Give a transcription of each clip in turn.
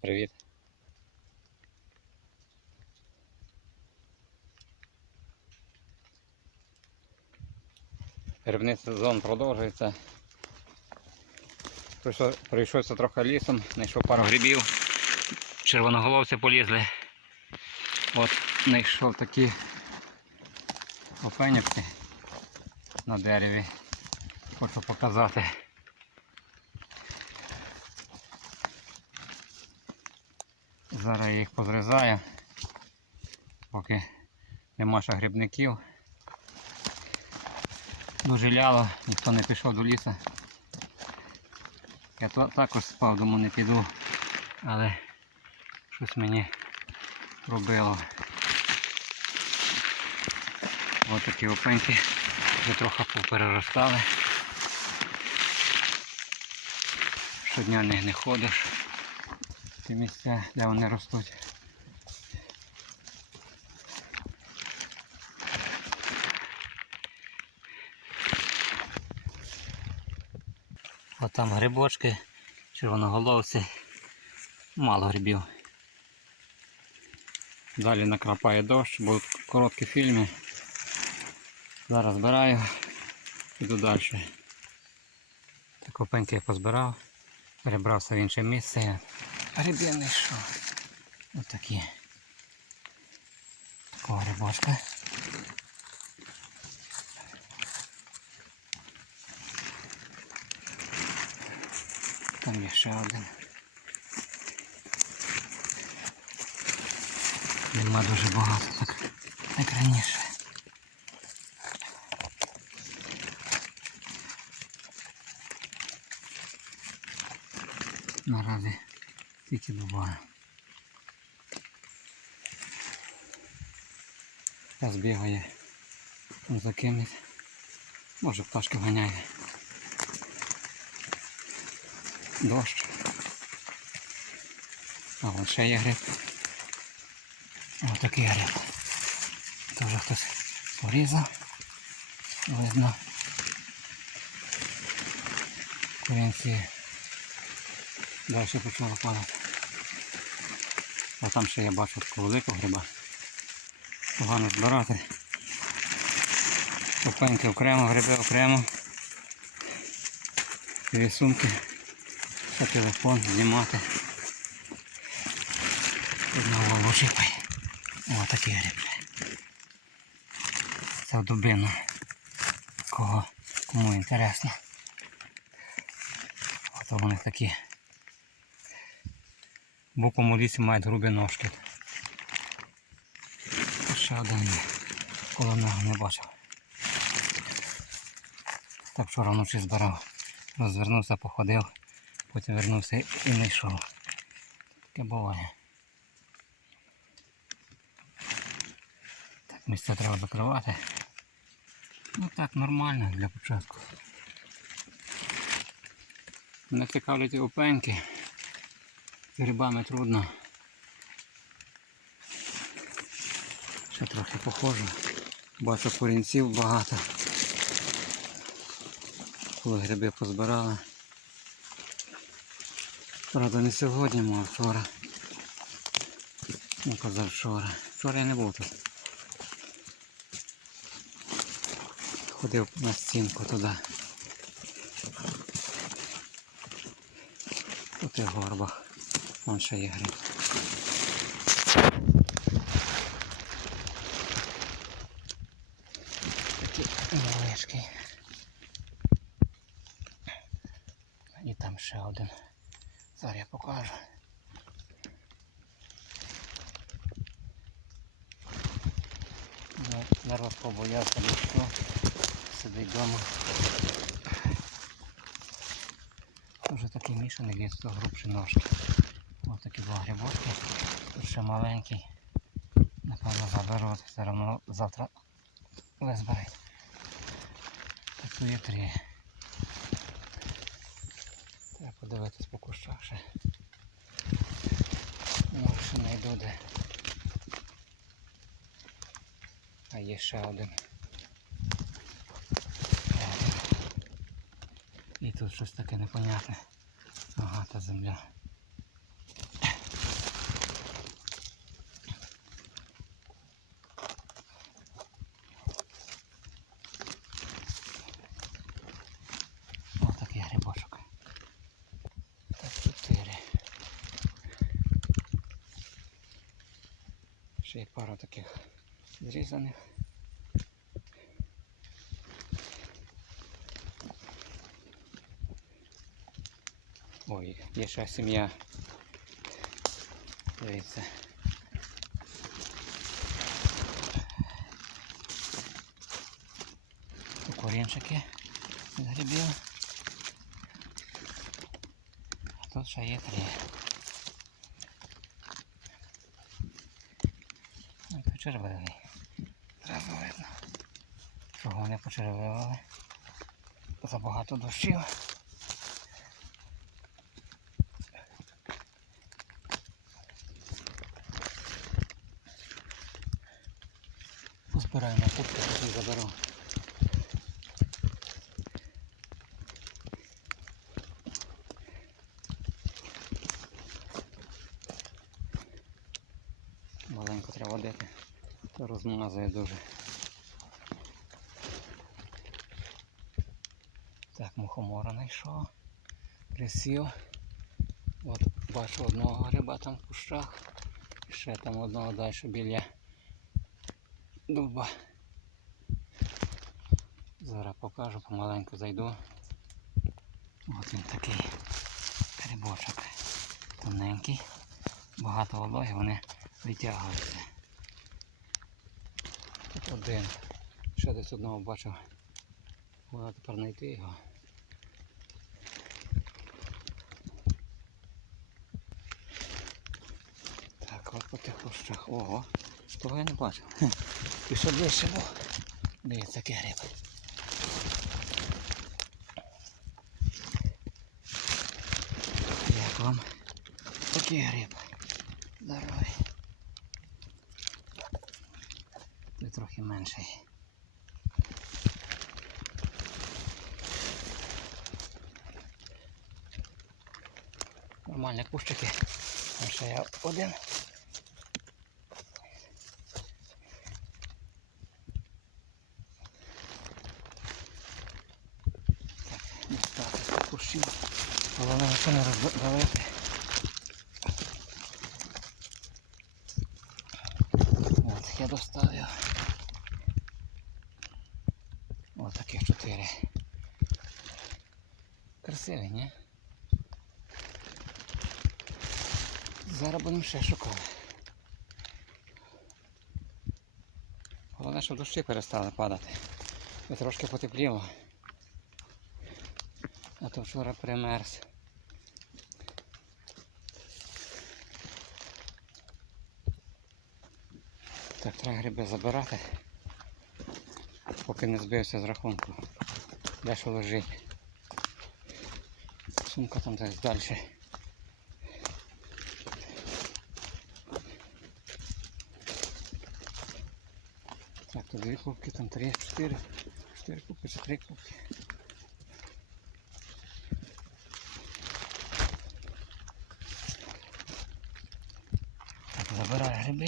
привіт. Грибний сезон продовжується. Прийшовся трохи лісом, знайшов пару грибів. Червоноголовці полізли. От знайшов такі опеньки на дереві. Хочу показати. Зараз я їх позрізаю, поки нема ще грибників. Дуже ляло, ніхто не пішов до лісу. Я також спав, думаю, не піду, але щось мені робило. Ось такі опеньки вже трохи попереростали. Щодня не ходиш. Ті місця, де вони ростуть. От там грибочки, червоноголовці, мало грибів. Далі накрапає дощ, будуть короткі фільми. Зараз збираю, іду далі. Так опеньки я позбирав, перебрався в інше місце. Грибів не йшов. Ось такі. Такого грибочка. Там є ще один. Нема дуже багато, так як раніше. Наразі тільки буває. Зараз бігає там за кимось. Може пташка ганяє. Дощ. А вон ще є гриб. Ось такий гриб. Тоже хтось порізав. Видно. Корінці далі почало падати. А там ще я бачу такого великого гриба. Погано збирати. Опеньки окремо, гриби окремо. Дві сумки. Ще телефон знімати. Одного лучипай. О, такий гриб. Це в дубину. Кого, кому інтересно. Ото вони такі. В буквому лісі мають грубі ножки. Ще один коло нього не бачив. Так вчора вночі збирав. Розвернувся, походив, потім вернувся і не йшов. Таке буває. Так, місце треба закривати. Ну так, нормально для початку. Мене цікавлять опеньки. Грибами трудно. Ще трохи похожу. Бачу корінців багато. Коли гриби позбирали. Правда не сьогодні, а вчора. Ну, позавчора. Вчора я не був тут. Ходив на стінку туди. І в горбах. Вон ще є гриб. Такі невеличкий. І там ще один. Зараз я покажу. Ну, Народ побоявся дощу. Сидить вдома. Вже такий мішаний ліс, то грубші ножки. Два грибочки. Тут ще маленький. Напевно заберуть. Все одно завтра. Так тут є три. Треба подивитись по кущах ще. Може ще знайду де. А є. Ще один. І тут щось таке непонятне. Ага, та земля. Ще є пара таких зрізаних. Ой, є ще сім'я. Дивіться. Корінчики з грибів. А тут ще є три. Почервили. Зразу видно. Чого вони почервивали. Забагато дощів. Позбираємо на куртку, тоді заберу. Маленько треба водити, то розмазує дуже. Так, мухомора знайшов. Присів. От бачу одного гриба там в кущах. Ще там одного далі біля дуба. Зараз покажу, помаленьку зайду. От він такий грибочок. Тоненький. Багато вологи, вони витягуються. Тут один. Ще десь одного бачив. Вона тепер знайти його. Так, от по тих кущах. Ого, того я не бачив. І що ближче був. Дивіться, який гриб. Як вам такий гриб? Здоровий. Той трохи менший. Нормальні кущики. Там ще є один. Так, дістати кущів. Головне, що не розвалити. От, я доставив. Ось таких чотири. Красиві, ні? Зараз будемо ще шукати. Головне, щоб дощі перестали падати. І трошки потепліло. А то вчора примерз. Так, треба гриби забирати, поки не збився з рахунку. Дещо лежить. Сумка там десь далі. Так, тут дві кубки, там три, чотири. Чотири кубки чи кубки. Так, забираю гриби.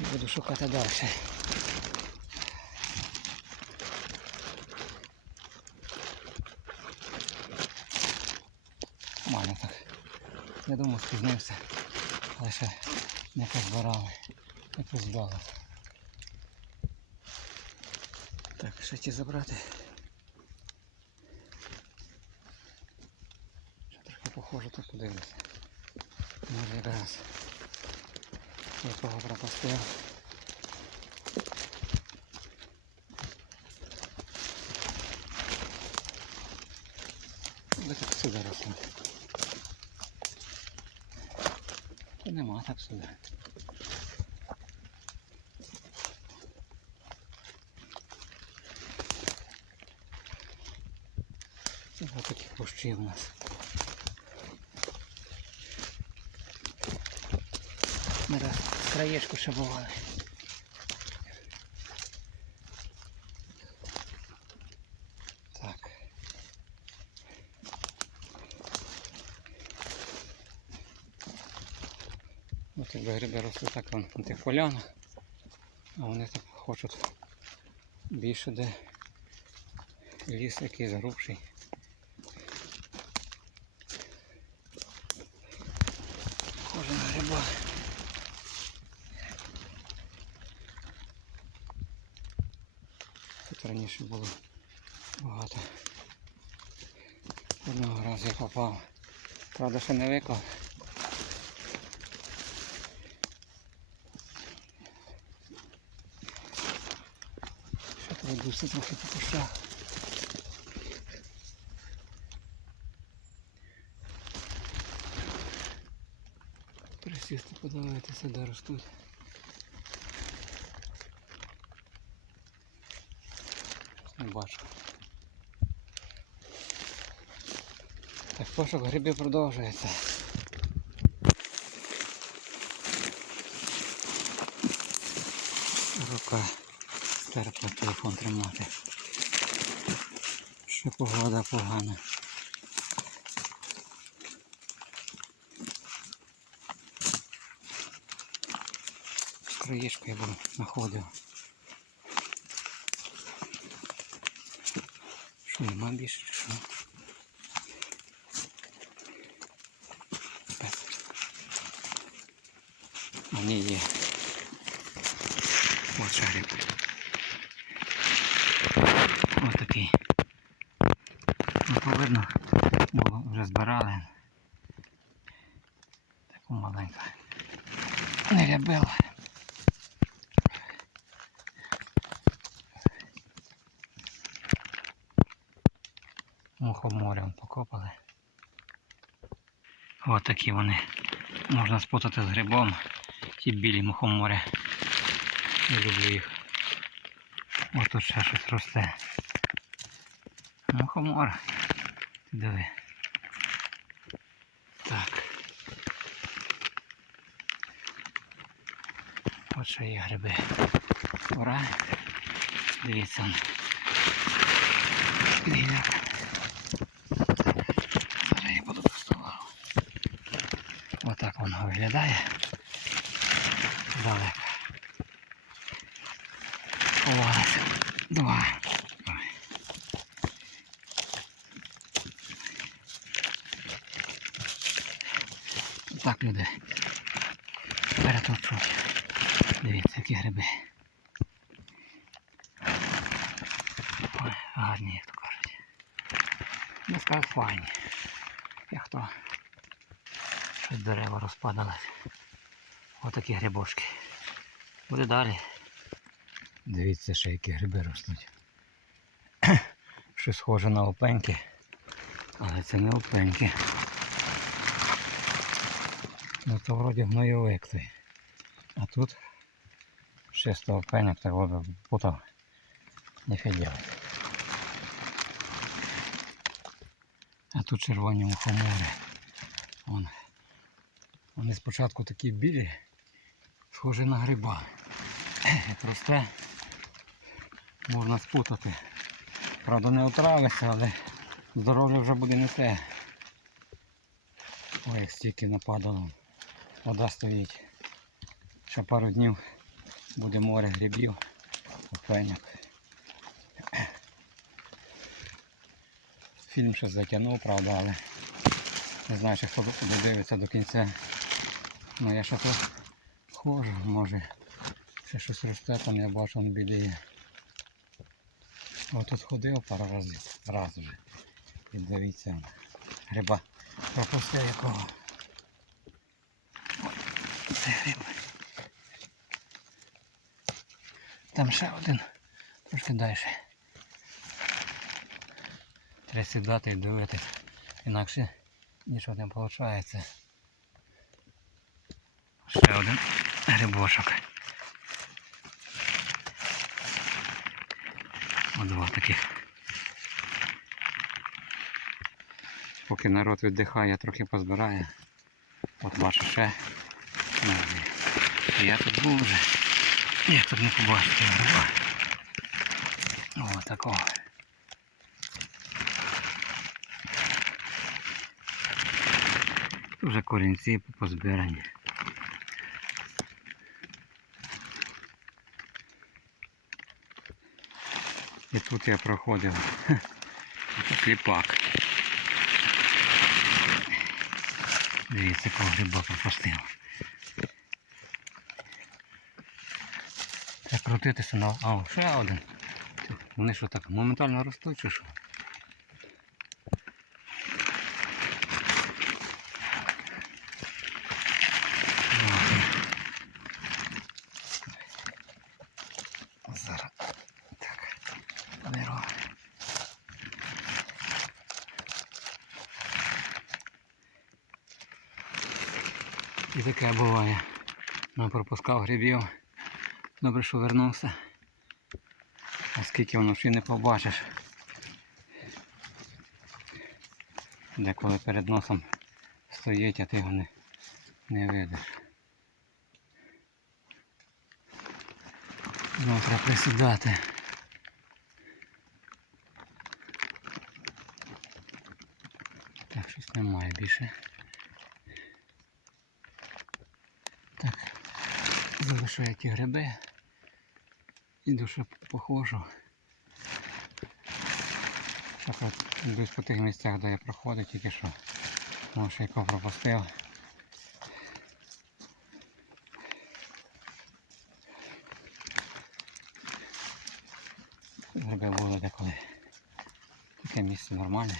І буду шукати далі. Нормально так. Я думав, спізнився, ще не позбирали, не позбрали. Так, ще ті забрати. Ще трохи похоже, то подивлюся. Може якраз. Я того пропустив. Де так сюди росло? Нема так сюди. Ось такі кущі в нас. Ми раз краєшку ще бували. Якби гриби росли так вон, на тих полянах, а вони так хочуть більше де ліс який зарубший. Кожен гриба. Тут раніше було багато. Одного разу я попав. Правда, ще не виклав. Ще пройдуся трохи по кущах. Присісти подивитися, де ростуть. Не бачу. Так, пошук грибів продовжується. Рука Стерпла телефон тримати. Ще погода погана. Краєшку я був знаходив. Що нема більше чи що? Пес. Є. Ось ще гриб. Ось такий. Повинно, було вже збирали. Таку маленьку. Не рябила. Мухоморем покопали. Ось такі вони. Можна спутати з грибом. Ті білі мухомори. Не люблю їх. Ось тут ще щось росте. Мухомор. Диви. Так. От що є гриби. Ура. Дивіться. Дивіться. Зараз я буду доставав. Отак воно виглядає. Далеко. Ховалися. Два. Ой. Так люди. Перетовчуть. Дивіться, які гриби. Ой, гарні, як то кажуть. Не скажу файні. Як то щось дерева розпадалось. Отакі грибочки. Буде далі. Дивіться, ще які гриби ростуть. Щось схоже на опеньки, але це не опеньки. Ну то вроді гнойовик той. А тут шесто опеньок, так вот путав. Не делать. А тут червоні мухомори. Вон. Вони спочатку такі білі, схожі на гриба. Як росте, можна спутати. Правда не отравишся, але здоров'я вже буде не те. Ой, як стільки нападало. Вода стоїть. Ще пару днів буде море грибів, опеняк. Фільм ще затягнув, правда, але не знаю, чи хто додивиться до кінця. Ну я ще тут хожу, може. Ще щось росте, там я бачу, он біліє. Ось тут ходив пару разів, раз вже. І дивіться, гриба пропустив якого. Це гриб. Там ще один, трошки далі. Треба сідати і дивитись. Інакше нічого не виходить. Ще один грибочок. О, два таких. Поки народ віддихає, трохи позбирає. От бачу ще. Я тут був вже. Як тут не побачити гриба. О, такого. Тут вже корінці позбирані. І тут я проходив. Це сліпак. Дивіться, кого гриба пропустив. Крутитися на. А, ще один. Вони що так моментально ростуть чи що? Зараз. Так. Беру. І таке буває. Не пропускав грибів. Добре, що вернувся. А скільки воно ще не побачиш. Деколи перед носом стоїть, а ти його не, не видиш. Ну, треба присідати. Так, щось немає більше. Так, залишаю ті гриби. Іду ще похожу. Так от десь по тих місцях, де я проходив, тільки що. Може, яко пропустив. Гриби було деколи. Таке місце нормальне.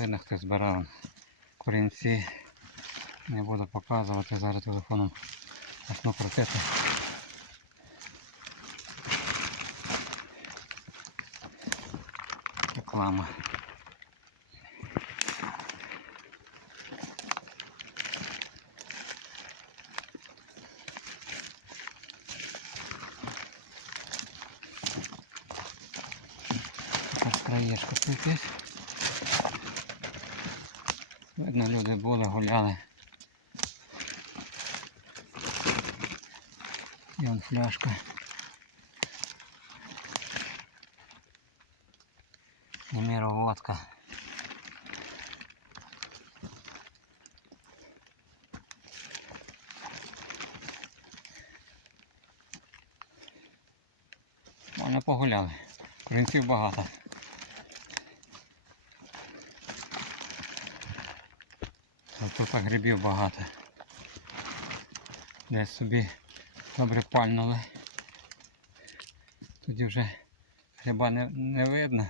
Видно, хто збирав корінці. Не буду показувати зараз телефоном. Почну крутити. Реклама. Краєшка тут. Видно, люди були, гуляли. І он фляжка. Неміро водка. Можна погуляли. Корінців багато. Тут грибів багато. Десь собі добре пальнули. Тоді вже гриба не, не видно.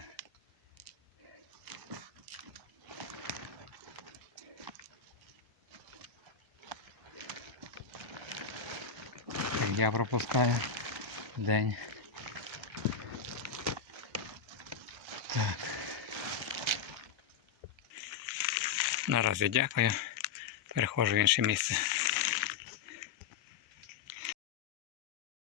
Я пропускаю день. Наразі дякую. Переходжу в інше місце.